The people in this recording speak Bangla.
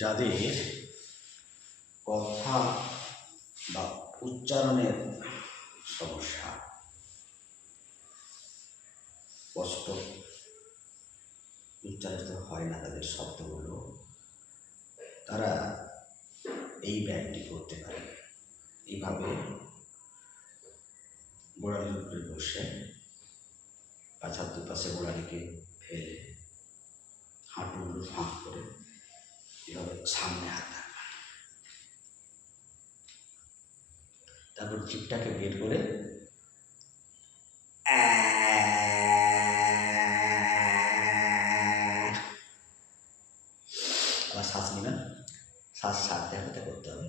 যাদের কথা বা উচ্চারণের সমস্যা, স্পষ্ট উচ্চারিত হয় না তাদের শব্দগুলো, তারা এই ব্যায়ামটি করতে পারে। এইভাবে গোড়ালির উপরে বসে পাছার দুপাশে গোড়ালিকে ফেলে হাঁটুগুলো ফাঁক করে এভাবে সামনে হাত রাখবেন। তারপর জিভটাকে বের করে আবার শ্বাস নেবেন, শ্বাস ছাড়তে হবে, করতে হবে।